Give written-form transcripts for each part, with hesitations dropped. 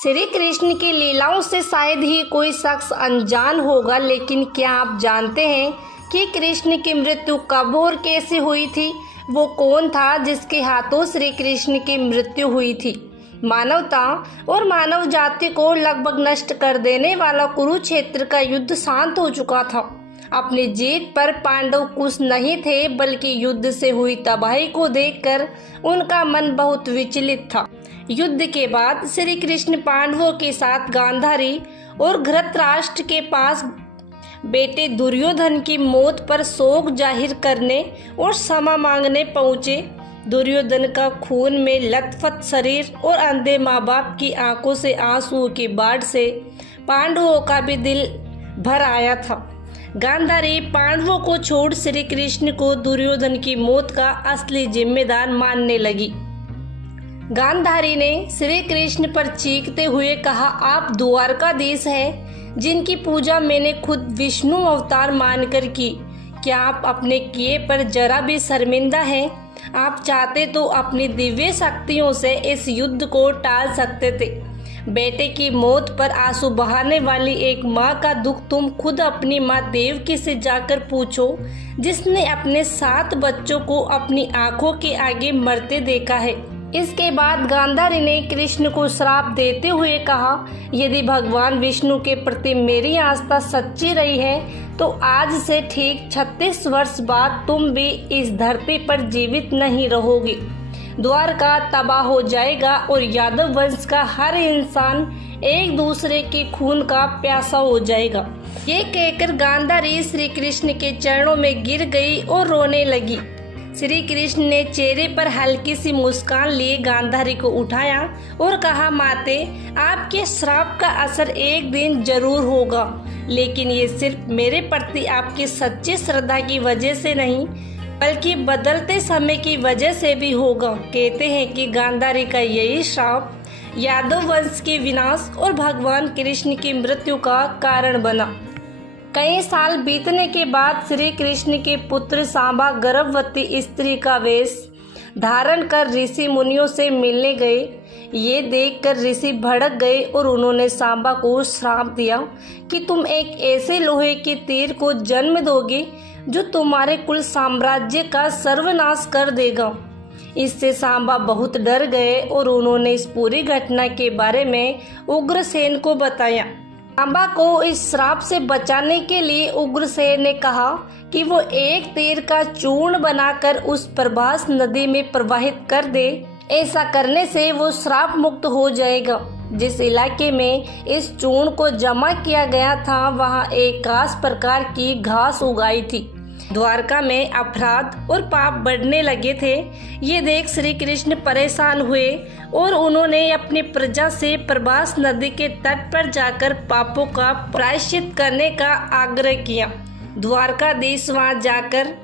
श्री कृष्ण की लीलाओं से शायद ही कोई शख्स अनजान होगा, लेकिन क्या आप जानते हैं कि कृष्ण की मृत्यु कब और कैसे हुई थी? वो कौन था जिसके हाथों श्री कृष्ण की मृत्यु हुई थी? मानवता और मानव जाति को लगभग नष्ट कर देने वाला कुरुक्षेत्र का युद्ध शांत हो चुका था। अपनी जीत पर पांडव खुश नहीं थे, बल्कि युद्ध से हुई तबाही को देखकर उनका मन बहुत विचलित था। युद्ध के बाद श्री कृष्ण पांडवों के साथ गांधारी और धृतराष्ट्र के पास बेटे दुर्योधन की मौत पर शोक जाहिर करने और क्षमा मांगने पहुंचे। दुर्योधन का खून में लथपथ शरीर और अंधे माँ बाप की आंखों से आंसुओं की बाढ़ से पांडवों का भी दिल भर आया था। गांधारी पांडवों को छोड़ श्री कृष्ण को दुर्योधन की मौत का असली जिम्मेदार मानने लगी। गांधारी ने श्री कृष्ण पर चीखते हुए कहा, आप द्वारकाधीश हैं, जिनकी पूजा मैंने खुद विष्णु अवतार मानकर की। क्या आप अपने किए पर जरा भी शर्मिंदा हैं? आप चाहते तो अपनी दिव्य शक्तियों से इस युद्ध को टाल सकते थे। बेटे की मौत पर आंसू बहाने वाली एक माँ का दुख तुम खुद अपनी माँ देवकी से जाकर पूछो, जिसने अपने 7 बच्चों को अपनी आंखों के आगे मरते देखा है। इसके बाद गांधारी ने कृष्ण को श्राप देते हुए कहा, यदि भगवान विष्णु के प्रति मेरी आस्था सच्ची रही है तो आज से ठीक 36 वर्ष बाद तुम भी इस धरती पर जीवित नहीं रहोगे। द्वारका तबाह हो जाएगा और यादव वंश का हर इंसान एक दूसरे के खून का प्यासा हो जाएगा। ये कहकर गांधारी श्री कृष्ण के चरणों में गिर गई और रोने लगी। श्री कृष्ण ने चेहरे पर हल्की सी मुस्कान लिए गांधारी को उठाया और कहा, माते, आपके श्राप का असर एक दिन जरूर होगा, लेकिन ये सिर्फ मेरे प्रति आपकी सच्ची श्रद्धा की वजह से नहीं, बल्कि बदलते समय की वजह से भी होगा। कहते हैं कि गांधारी का यही श्राप यादव वंश के विनाश और भगवान कृष्ण की मृत्यु का कारण बना। कई साल बीतने के बाद श्री कृष्ण के पुत्र सांबा गर्भवती स्त्री का वेश धारण कर ऋषि मुनियों से मिलने गए। ये देखकर ऋषि भड़क गए और उन्होंने सांबा को श्राप दिया कि तुम एक ऐसे लोहे के तीर को जन्म दोगे जो तुम्हारे कुल साम्राज्य का सर्वनाश कर देगा। इससे सांबा बहुत डर गए और उन्होंने इस पूरी घटना के बारे में उग्रसेन को बताया। सांबा को इस श्राप से बचाने के लिए उग्रसेन ने कहा कि वो एक तीर का चूर्ण बनाकर उस प्रभास नदी में प्रवाहित कर दे। ऐसा करने से वो श्राप मुक्त हो जाएगा। जिस इलाके में इस चूर्ण को जमा किया गया था, वहाँ एक खास प्रकार की घास उगाई थी। द्वारका में अपराध और पाप बढ़ने लगे थे। ये देख श्री कृष्ण परेशान हुए और उन्होंने अपनी प्रजा से प्रभास नदी के तट पर जाकर पापों का प्रायश्चित करने का आग्रह किया। द्वारकाधीश वहां जाकर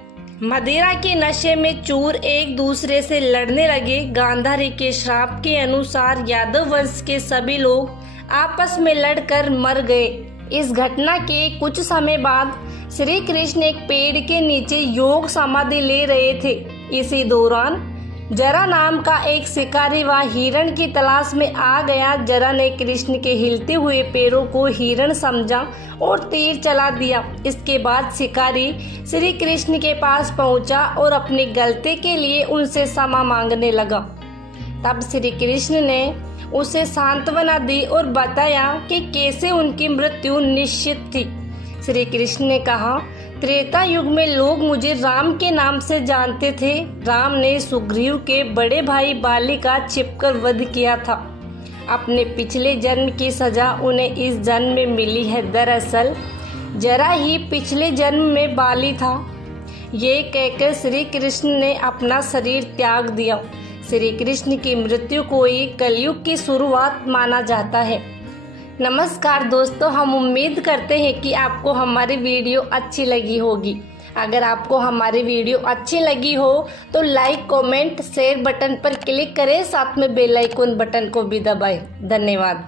मदिरा के नशे में चूर एक दूसरे से लड़ने लगे। गांधारी के श्राप के अनुसार यादव वंश के सभी लोग आपस में लड़कर मर गए। इस घटना के कुछ समय बाद श्री कृष्ण एक पेड़ के नीचे योग समाधि ले रहे थे। इसी दौरान जरा नाम का एक शिकारी वहां हिरण की तलाश में आ गया। जरा ने कृष्ण के हिलते हुए पैरों को हिरण समझा और तीर चला दिया। इसके बाद शिकारी श्री कृष्ण के पास पहुंचा और अपनी गलती के लिए उनसे क्षमा मांगने लगा। तब श्री कृष्ण ने उसे सांत्वना दी और बताया कि कैसे उनकी मृत्यु निश्चित थी। श्री कृष्ण ने कहा, त्रेता युग में लोग मुझे राम के नाम से जानते थे। राम ने सुग्रीव के बड़े भाई बाली का छिपकर वध किया था। अपने पिछले जन्म की सजा उन्हें इस जन्म में मिली है। दरअसल जरा ही पिछले जन्म में बाली था। ये कहकर श्री कृष्ण ने अपना शरीर त्याग दिया। श्री कृष्ण की मृत्यु को ही कलयुग की शुरुआत माना जाता है। नमस्कार दोस्तों, हम उम्मीद करते हैं कि आपको हमारी वीडियो अच्छी लगी होगी। अगर आपको हमारी वीडियो अच्छी लगी हो तो लाइक, कमेंट, शेयर बटन पर क्लिक करें, साथ में बेल आइकन बटन को भी दबाएं। धन्यवाद।